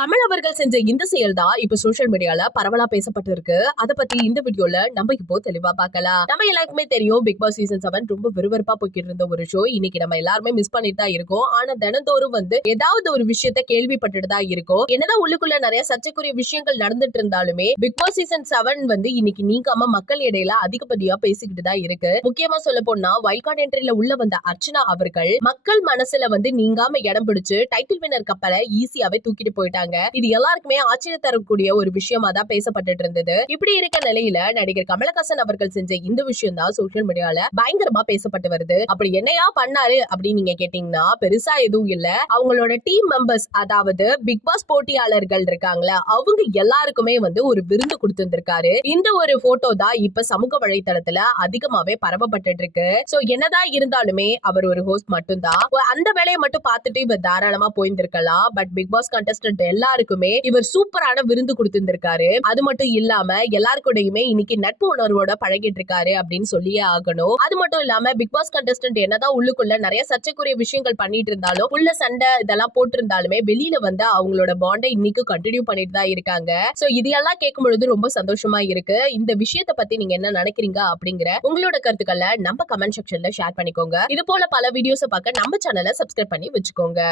கமல் அவர்கள் செஞ்ச இந்த செயல் தான் இப்ப சோசியல் மீடியால பரவலா பேசப்பட்டு இருக்கு. அத பத்தி இந்த வீடியோல நம்ம இப்போ தெளிவா பார்க்கலாம். நம்ம எல்லாருக்குமே தெரியும் பிக் பாஸ் சீசன் 7 ரொம்ப விறுவிறுப்பா போய்கிட்டு இருந்த ஒரு ஷோ. இன்னைக்கு நம்ம எல்லாருமே மிஸ் பண்ணிட்டு தான் இருக்கோம். ஆனா தினந்தோறும் ஏதாவது ஒரு விஷயத்த கேள்விப்பட்டுட்டு தான் இருக்கோம். என்னதான் உள்ளுக்குள்ள நிறைய சர்ச்சைக்குரிய விஷயங்கள் நடந்துட்டு இருந்தாலுமே பிக் பாஸ் சீசன் 7 இன்னைக்கு நீங்காம மக்கள் இடையில அதிகப்படியா பேசிக்கிட்டு தான் இருக்கு. முக்கியமா சொல்ல போனா வைல்ட் கார்டு என்ட்ரில உள்ள வந்த அர்ச்சனா அவர்கள் மக்கள் மனசுல நீங்காம இடம் பிடிச்சு டைட்டில் வின்னர் கப்பலை ஈஸியாவே தூக்கிட்டு போயிட்டாங்க. இது எல்லாருக்குமே ஆச்சரிய தரக்கூடிய ஒரு விஷயமா தான் பேசப்பட்டு இருந்தது. இப்படி இருக்க நிலையில நடிகர் கமலஹாசன் அவர்கள் செஞ்ச இந்த விஷயம் தான் சோசியல் மீடியால பயங்கரமா பேசப்பட்டு வருது. அப்படி என்னையா பண்ணாரு அப்படின்னு நீங்க கேட்டீங்கன்னா பெருசா எதுவும் இல்ல. அவங்களோட டீம் மெம்பர்ஸ், அதாவது பிக் பாஸ் போட்டியாளர்கள் இருக்காங்களா, அவங்க எல்லாருக்குமே ஒரு விருந்து கொடுத்திருந்திருக்காரு. இந்த ஒரு போட்டோ தான் இப்ப சமூக வலைதளத்துல அதிகமாவே பரவப்பட்டு இருக்கு. சோ என்னதான் இருந்தாலுமே அவர் ஒரு ஹோஸ்ட் மட்டும் தான். அந்த வேலையை மட்டும் பார்த்துட்டு இவர் தாராளமா போயிருந்திருக்கலாம். பட் பிக் பாஸ் கண்டஸ்டன்ட் எல்லாருக்குமே இவர் சூப்பரான விருந்து கொடுத்திருந்திருக்காரு. அது மட்டும் இல்லாம எல்லாருக்கூடயுமே இன்னைக்கு நட்பு உணர்வோட பழகிட்டு இருக்காரு அப்படின்னு சொல்லியே ஆகணும். அது மட்டும் இல்லாம பிக் பாஸ் கண்டஸ்டன்ட் என்னதான் உள்ளுக்குள்ள நிறைய சர்ச்சைக்குரிய விஷயங்கள் பண்ணிட்டு இருந்தாலும், உள்ள சண்டை இதெல்லாம் போட்டு இருந்தாலுமே வெளியில அவங்களோட பாண்டை இன்னைக்கு கண்டினியூ பண்ணிட்டு தான் இருக்காங்க. சோ இதெல்லாம் கேட்கும் பொழுது ரொம்ப சந்தோஷமா இருக்கு. இந்த விஷயத்தை பத்தி நீங்க என்ன நினைக்கிறீங்க அப்படிங்கிற உங்களோட கருத்துக்களை நம்ம கமெண்ட் செக்ஷன்ல ஷேர் பண்ணிக்கோங்க. இது போல பல வீடியோஸ் பார்க்க நம்ம சேனலை சப்ஸ்கிரைப் பண்ணி வச்சுக்கோங்க.